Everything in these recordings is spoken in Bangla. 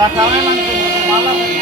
Rakalnya langsung malam.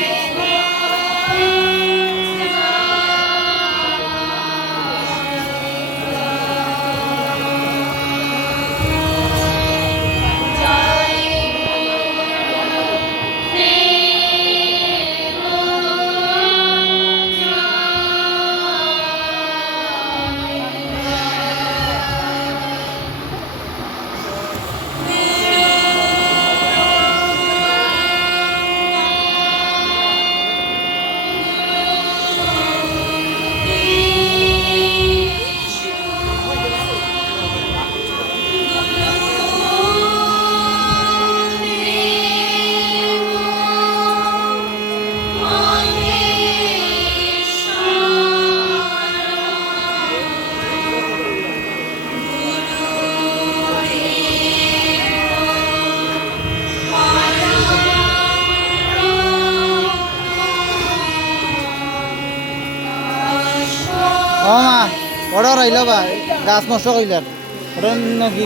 মা ওটা রাইল বা গাছ নষ্ট করলেন ওটা নাকি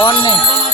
One.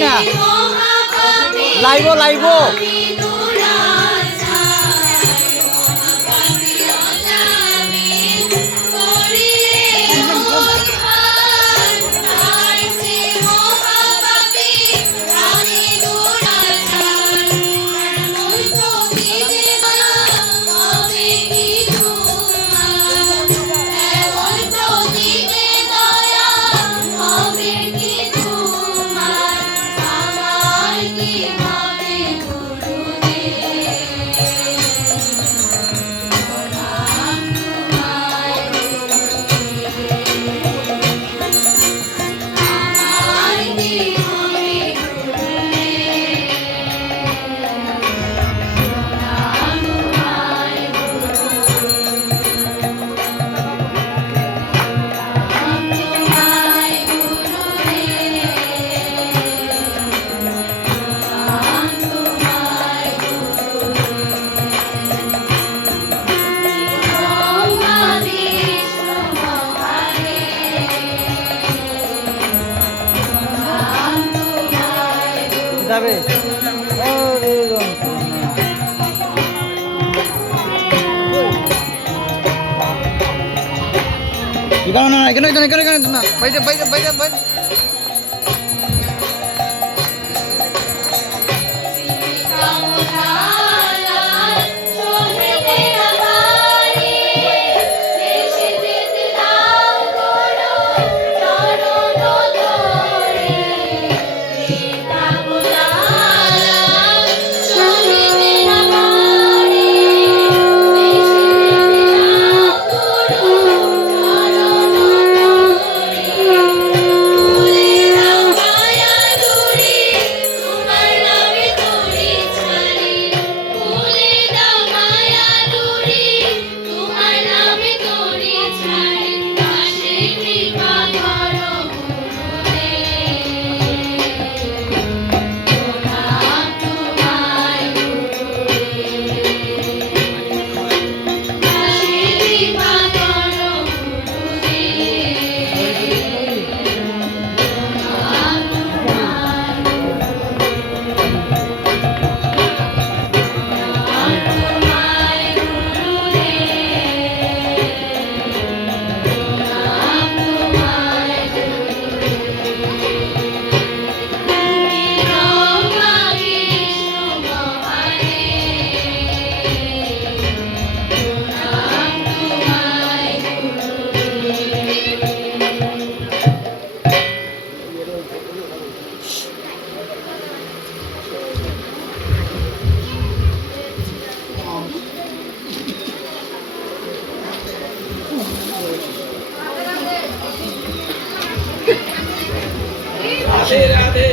না লাইব লাইব যাবে এখানে না এখানে এখানে এখানে না বাইরে বাইরে বাইরে বাইরে রাধে রাধে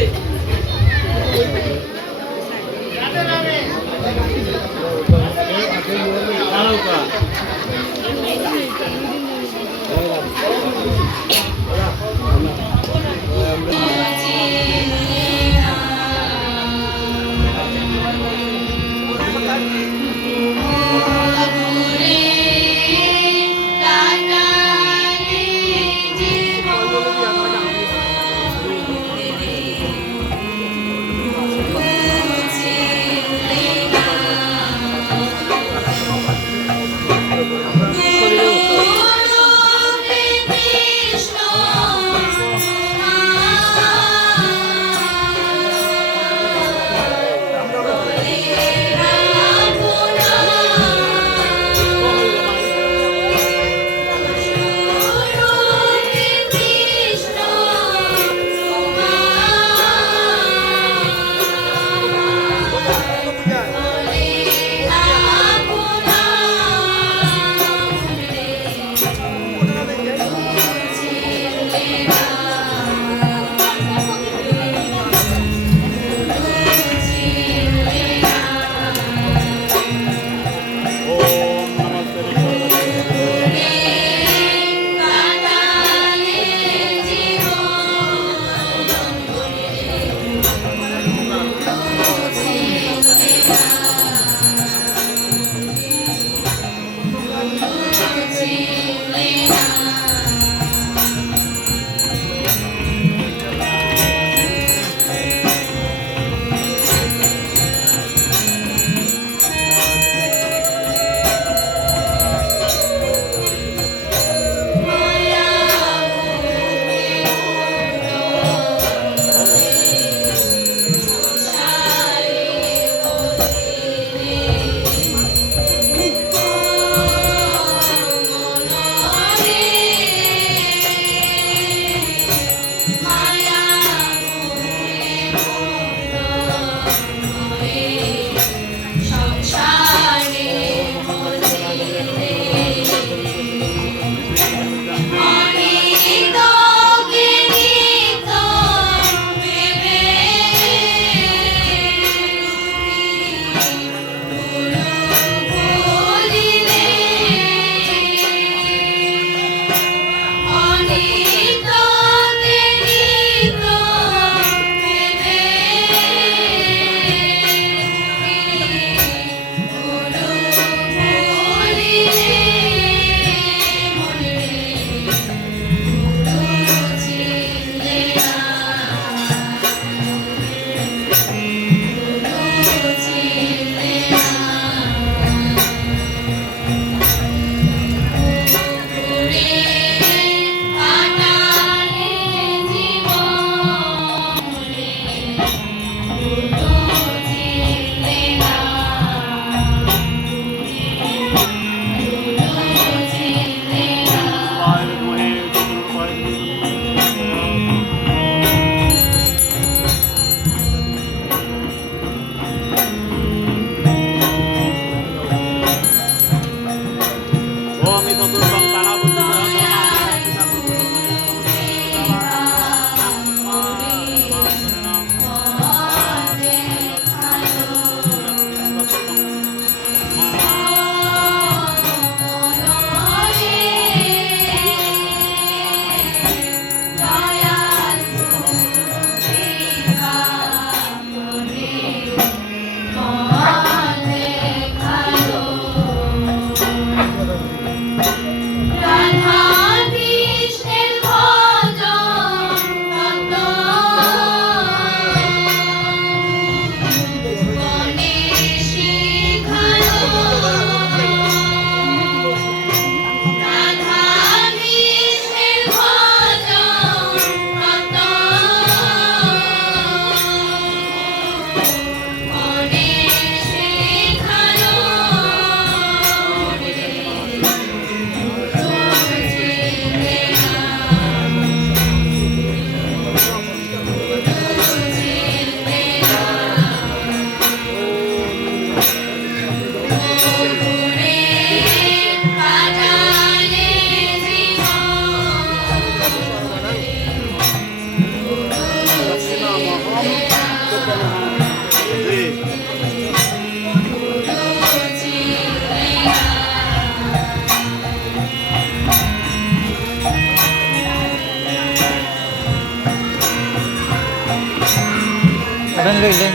আপনি লইলেন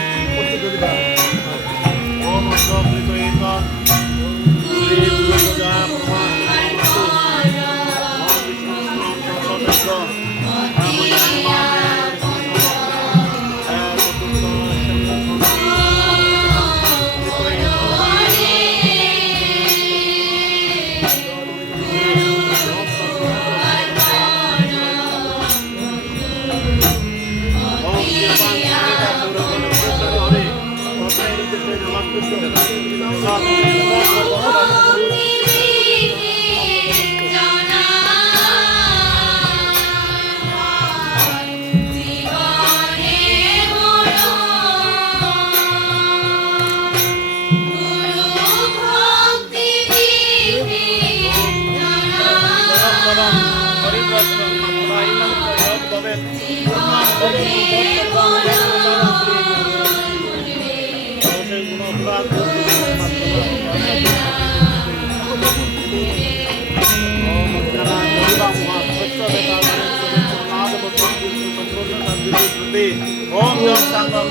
Om Jom Sanggam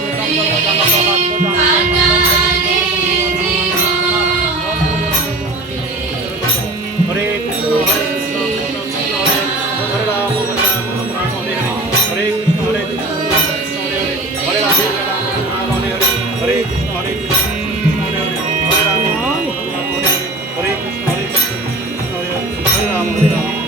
Hare Krishna Hare Rama Hare Krishna Hare Krishna Hare Rama Hare Krishna Hare Krishna Hare Rama Hare Krishna Hare Krishna Hare Rama Hare Rama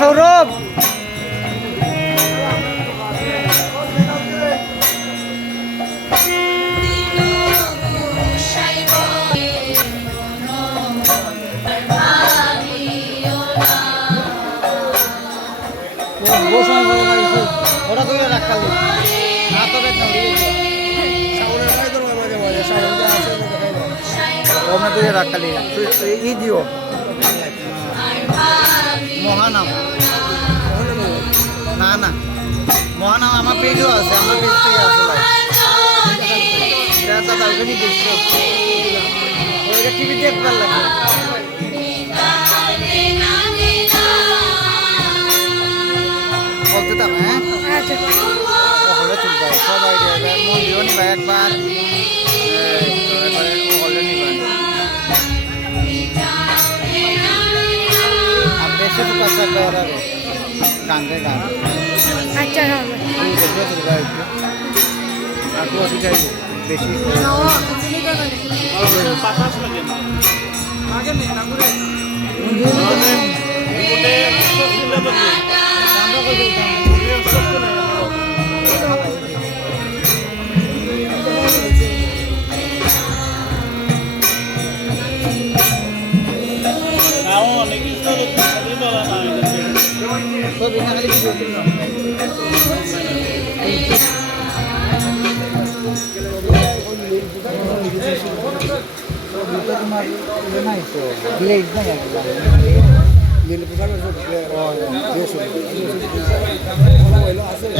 Sourav ওরা তো রাখালি না তো বেত না ওমে তুই রাখালি তুই ই দিও মহানাম না না মহানাম আমার পেজও আছে আমার পেজ থেকে আছে দাদা ওখানে দেখছো ওইটা টিভি দেখবার লাগে বলতে থাক হ্যাঁ ওখানে তুলবা সবাই মন্দিরও নিবা একবার ওখানে নিবা আর বেশি ফোকাস করবে ওরা গান গান আচ্ছা দেখে তুলবা একটু আর তো অধিক বেশি বাতাস লাগে আগে নেই না করে তোমার নাই তো গ্লেজ নাই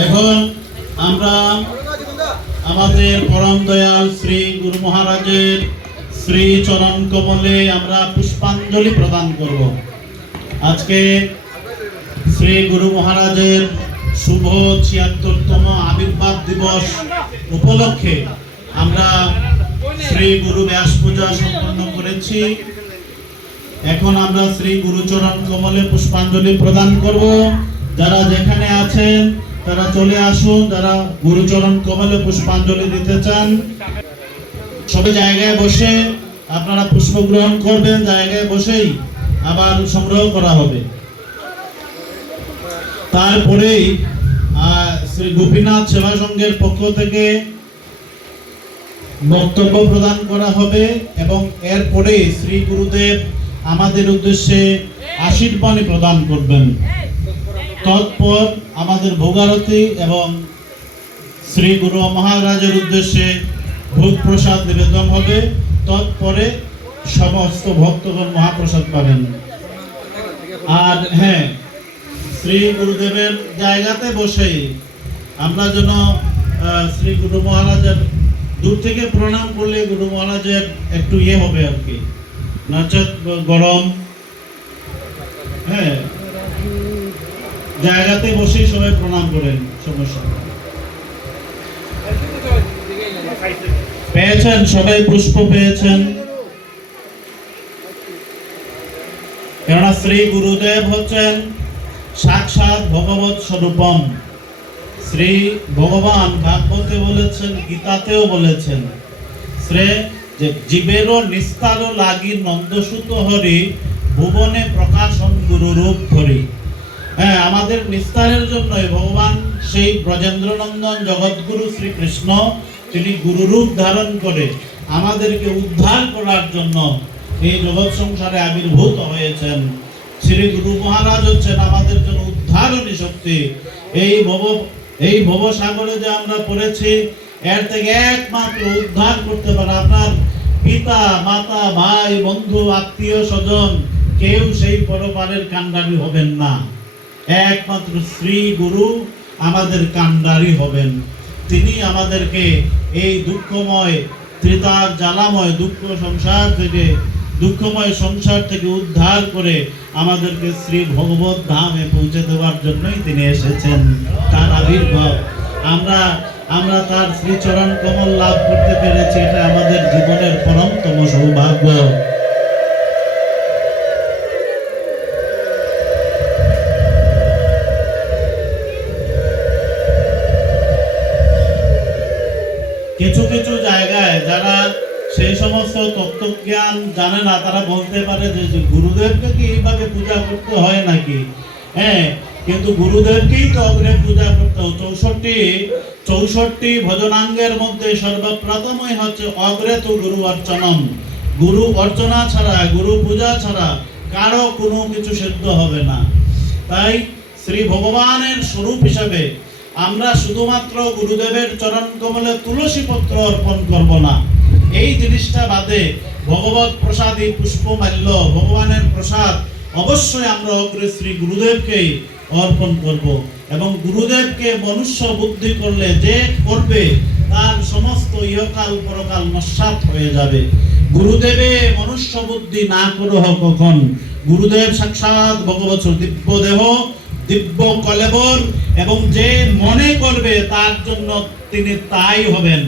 এখন আমরা আমাদের পরম দয়াল শ্রী গুরু মহারাজের শ্রী চরণ কমলে আমরা পুষ্পাঞ্জলি প্রদান করব। আজকে শ্রী গুরু মহারাজের শুভ ৭৬তম আবির্ভাব দিবস উপলক্ষে আমরা শ্রী গুরু ব্যাস পূজা সম্পন্ন করেছি। এখন আমরা শ্রী গুরুচরণ কমলে পুষ্পাঞ্জলি প্রদান করব। যারা যেখানে আছেন তারা চলে আসুন, যারা গুরুচরণ কমলে পুষ্পাঞ্জলি দিতে চান সবে জায়গায় বসে আপনারা পুষ্প গ্রহণ করবেন, জায়গায় বসেই আবার সংগ্রহ করা হবে। তারপরেই শ্রী গোপীনাথ সেবা সংঘের পক্ষ থেকে বক্তব্য প্রদান করা হবে এবং এরপরে শ্রী গুরুদেব আমাদের উদ্দেশ্যে আশীর্বাণী প্রদান করবেন। তৎপর আমাদের ভোগারতি এবং শ্রী গুরু মহারাজের উদ্দেশ্যে ভোগ প্রসাদ নিবেদন হবে। তৎপরে সমস্ত ভক্তগণ মহাপ্রসাদ পাবেন। আর হ্যাঁ, শ্রী গুরুদেবের জায়গাতে বসেই আমরা যেন শ্রী গুরু মহারাজের দূর থেকে প্রণাম করলে গুরু মহারাজের একটু ইয়ে হবে আর কি, নচেত গরম। হ্যাঁ, জায়গাতে বসেই সবাই প্রণাম করেন, সমস্যা পেয়েছেন, সবাই পুষ্প পেয়েছেন। কেননা শ্রী গুরুদেব হচ্ছেন সাক্ষাৎ ভগবৎ স্বরূপম। শ্রী ভগবান ভাগবতে বলেছেন, গীতাতেও বলেছেন, শ্রী যে জীবেরও নিস্তার লাগি নন্দসুত হরি ভুবনে প্রকাশন গুরুরূপ ধরি। হ্যাঁ, আমাদের নিস্তারের জন্যই ভগবান সেই ব্রজেন্দ্র নন্দন জগৎগুরু শ্রীকৃষ্ণ তিনি গুরুরূপ ধারণ করে আমাদেরকে উদ্ধার করার জন্য এই জগৎ সংসারে আবির্ভূত হয়েছেন। শ্রী গুরু মহারাজ হচ্ছেন আমাদের জন্য উদ্ধারণী শক্তি। এই ভব সাগরে যে আমরা পড়েছি, এর থেকে একমাত্র উদ্ধার করতে পারে আপনার পিতা মাতা ভাই বন্ধু আত্মীয় স্বজন, কেউ সেই পরপারের কান্ডারি হবেন না। একমাত্র শ্রী গুরু আমাদের কান্ডারি হবেন। তিনি আমাদেরকে এই দুঃখময় ত্রিতার জ্বালাময় দুঃখময় সংসার থেকে উদ্ধার করে আমাদেরকে শ্রী ভগবত ধামে পৌঁছে দেওয়ার জন্যই তিনি এসেছেন। তার আবির্ভাব আমরা তার শ্রীচরণ কমল লাভ করতে পেরেছি, এটা আমাদের জীবনের পরমতম সৌভাগ্য। কিছু কিছু জায়গায় যারা সেই সমস্ত তত্ত্বজ্ঞান জানে না, তারা বলতে পারে যে গুরুদেবকে কি এইভাবে পূজা করতে হয় নাকি। হ্যাঁ, কিন্তু গুরুদেবকেই তো অগ্রে পূজা করতে হয়। 64 ভজনাঙ্গের মধ্যে সর্বপ্রথমই হচ্ছে অগ্রে তো গুরু অর্চনম। গুরু অর্চনা ছাড়া, গুরু পূজা ছাড়া কারো কোনো কিছু সিদ্ধ হবে না। তাই শ্রী ভগবানের স্বরূপ হিসাবে আমরা শুধুমাত্র গুরুদেবের চরণ কমলে তুলসী পত্র অর্পণ করব না, এই জিনিসটা বাদে ভগবত প্রসাদী পুষ্পমাল্য ভগবানের প্রসাদ অবশ্যই আমরা অগ্রে শ্রী গুরুদেবকেই অর্পণ করব। এবং গুরুদেবকে মনুষ্য বুদ্ধি করলে যে করবে তার সমস্ত ইহকাল পরকাল নস্যাৎ হয়ে যাবে। গুরুদেবে মনুষ্য বুদ্ধি না করহ কখন। গুরুদেব সাক্ষাৎ ভগবৎ দিব্য দেহ দিব্য কলেবর, এবং যে মনে করবে তার জন্য তিনি তাই হবেন।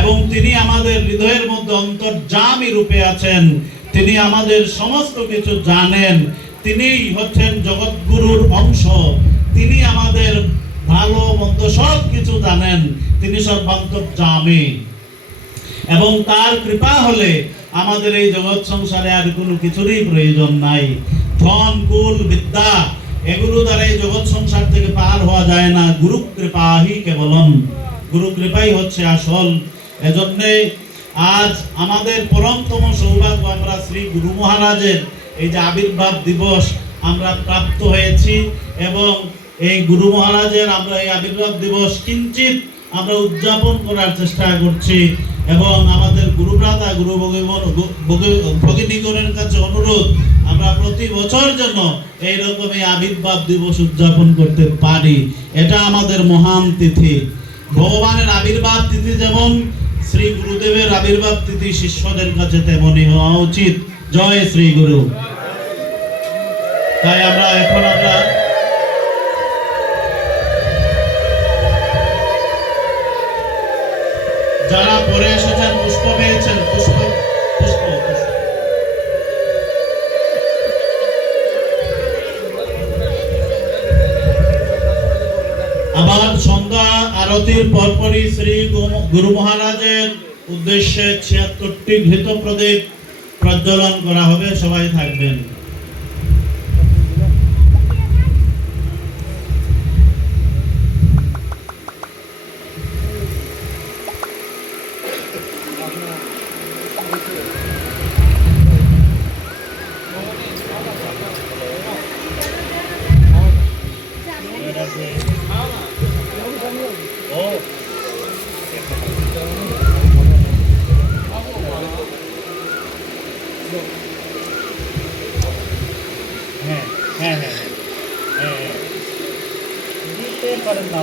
এবং তিনি আমাদের হৃদয়ের মধ্যে অন্তর্যামী রূপে আছেন, তিনি আমাদের সমস্ত কিছু জানেন, তিনি হচ্ছেন জগৎগুরুর অংশ, তিনি আমাদের ভালো মন্দ সব কিছু জানেন, তিনি সর্বান্তর্যামী। এবং তার কৃপা হলে আমাদের এই জগৎ সংসারে আর কোনো কিছুরই প্রয়োজন নাই। ধন কুল বিদ্যা এগুলো দ্বারা এই জগৎ সংসার থেকে পার হওয়া যায় না। গুরু কৃপাহি কেবলম, গুরু কৃপাই হচ্ছে আসল। এজন্য আজ আমাদের পরমতম সৌভাগ্য, আমরা শ্রী গুরু মহারাজের এই যে আবির্ভাব দিবস আমরা প্রাপ্ত হয়েছি, এবং এই গুরু মহারাজের আমরা এই আবির্ভাব দিবস কিঞ্চিত আমরা উদযাপন করার চেষ্টা করছি। এবং আমাদের গুরুভ্রাতা গুরু ভগিনীগণের কাছে অনুরোধ, আমরা প্রতি বছর যেন এইরকমই আবির্ভাব দিবস উদযাপন করতে পারি। এটা আমাদের মহান তিথি। ভগবানের আবির্ভাব তিথি যেমন, শ্রী গুরুদেবের আবির্ভাব তিথি শিষ্যদের কাছে তেমনই হওয়া উচিত। জয় শ্রী গুরু। তাই আমরা যারা পরে এসেছেন পুষ্প পেয়েছেন, পুষ্প পুষ্প পুষ্প আবার সন্ধ্যা আরতির পরপরই শ্রী গুরু মহারাজের উদ্দেশ্যে ৭৬টি ঘৃত প্রদীপ প্রজ্বলন করা হবে। সবাই থাকবেন। হ্যাঁ হ্যাঁ হ্যাঁ হ্যাঁ দিতে পারেন না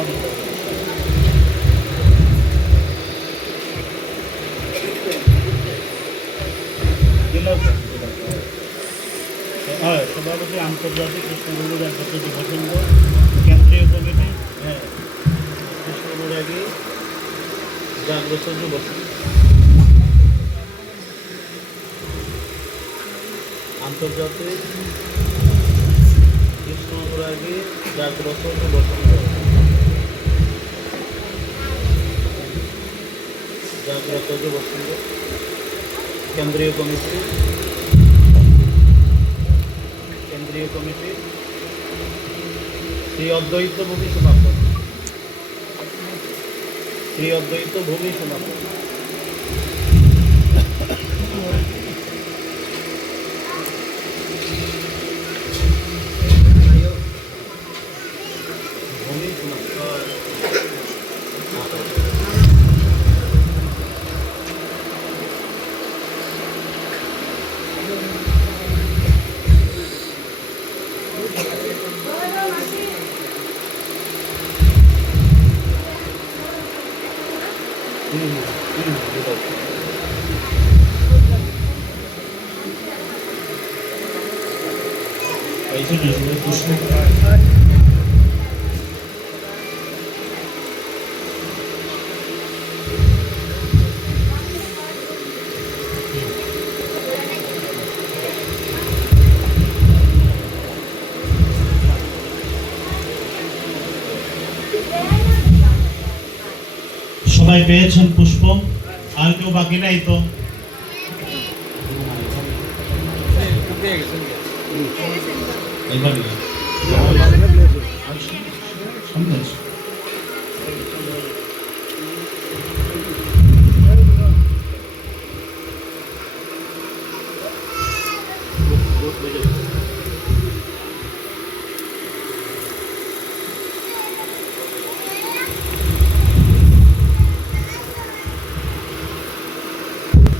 সভাপতি আন্তর্জাতিক কৃষ্ণগুরু জাগ্রত যুবসংঘ কেন্দ্রীয় কমিটি কৃষ্ণগুরু জাগ্রত যুবসংঘ আন্তর্জাতিক কৃষ্ণগুরু জাগ্রত যুবসংঘ জাগ্রত যুবসংঘ কেন্দ্রীয় কমিটি শ্রী অদ্বৈত ভূমি সমাপন সবাই পেয়েছেন পুষ্প? আর কেউ বাকি নাই তো?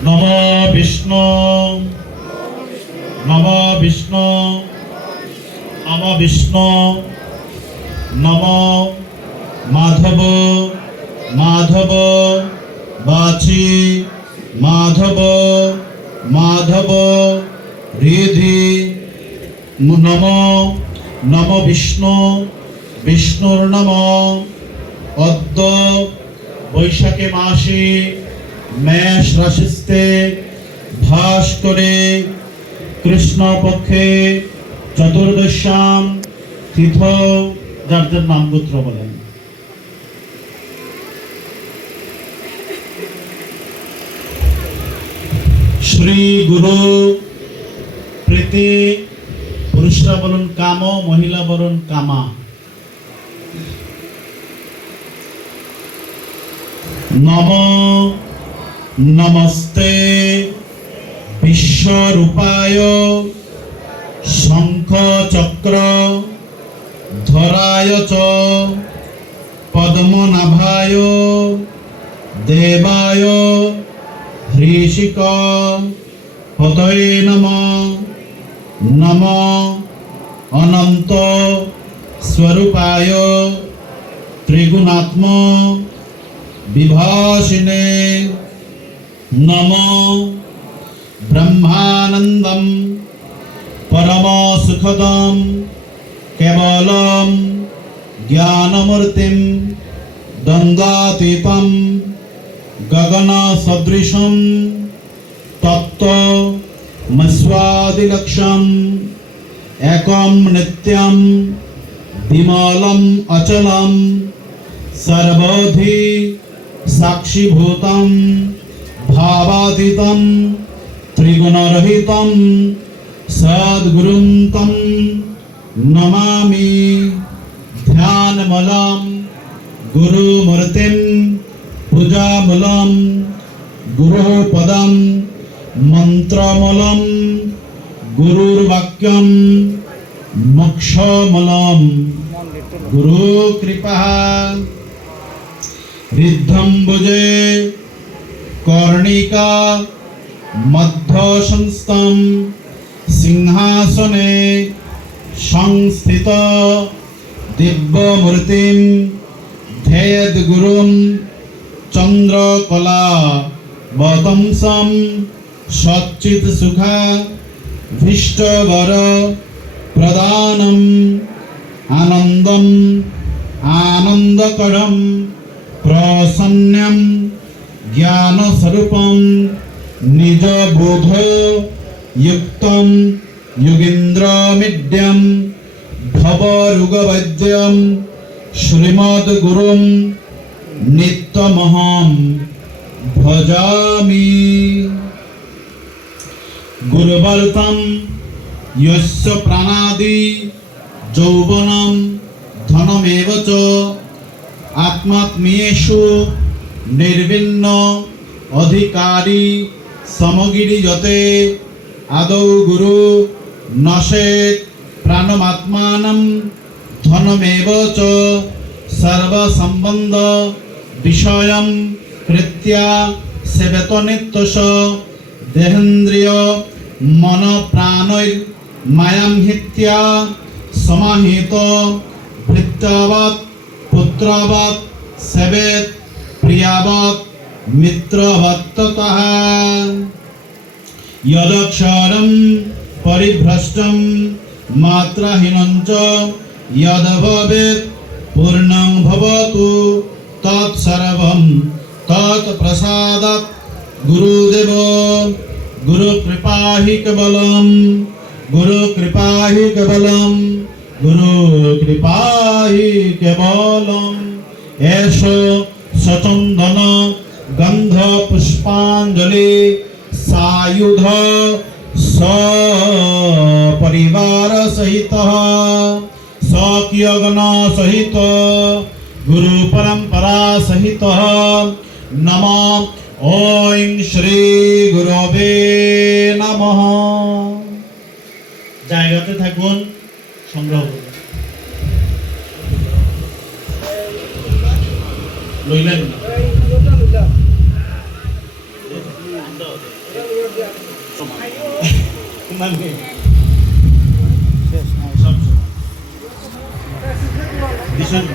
নম বিষ্ণু নম বিষ্ণু নম বিষ্ণু নম মাধব মাধব বাচি মাধব মাধব হৃদি নম নম বিষ্ণু বিষ্ণুর নম অদ্য বৈশাখে মাসে মেষ রাশিতে ভাস করে কৃষ্ণ পক্ষে চতুর্দশাম তিথ, যার যার নাম গোত্র বলেন। শ্রী গুরু প্রীতি, পুরুষরা বলুন কাম, মহিলা বলুন কামা। নম নমস্তে বিশ্বরূপায় শঙ্খ চক্র ধরায় চ পদ্মনাভায় দেবায় হৃষিক পতয়ে নমঃ। নম অনন্ত স্বরূপায় ত্রিগুণাত্ম বিভাসিনে নম ব্রহ্মানন্দম পরম সুখদম কেবলম জ্ঞানমূর্তিম দ্বন্দ্বাতীতম গগন সদৃশম তত্ত্বমস্বাদিলক্ষ্যম একম নিত্যম বিমলম অচলম सर्वधि साक्षीभूतं भावातीतं त्रिगुणरहितं सद्गुरुं तं नमामि ध्यानमलं गुरुमूर्तिं पूजामूलं गुरुपदं मन्त्रमूलं गुरुर्वाक्यं मोक्षमूलं गुरुकृपा ऋद्धम्बुजे कर्णिका मध्यसंस्थं सिंहासने संस्थित दिव्यमूर्तिं ध्येयद्गुरुं चन्द्रकला वतंसं सच्चित्सुखा भीष्टवर प्रदानम् आनन्दम् आनन्दकरं प्रसन्नं ज्ञानस्वरूपं निजबोध युक्तं योगीन्द्रमिड्यं भवरुगवैद्यं श्रीमद्गुरुं नित्यमहं भजामि गुरुवर्तं यस्य प्राणादि যৌবনম ধনমেব চ আত্মাত্মীয়েষু নির্বিন্ন অধিকারী সমগিরিযতে আদৌ গুরু নশেত প্রাণমাত্মানম ধনমেব চ সর্বসম্বন্ধ বিষয়ম কৃত্যা সেবেত নিত্যশ দেহেন্দ্রিয় মন প্রাণৈর মায়াম হিত্যা समाहित भृत्यावत पुत्रावत सेवेत प्रियावत मित्रवत्ततः यदक्षरं परिभ्रष्टं मात्राहीनं च यद्भवेत् पूर्णं भवतु तत्सर्वं तत्प्रसादात् गुरुदेव गुरुकृपा हि केवलम् गुरु कृपा हि केवलम गुरु कृपा हि केवलम ऐसो सचंदन गंध पुष्पांजलि सायुध सपरिवार सहित सख्यगण सहित गुरु परंपरा सहित नमः ओं श्री गुरवे नमः জায়গাতে থাকুন সংগ্রহ করুন লইলেন মানে দিশন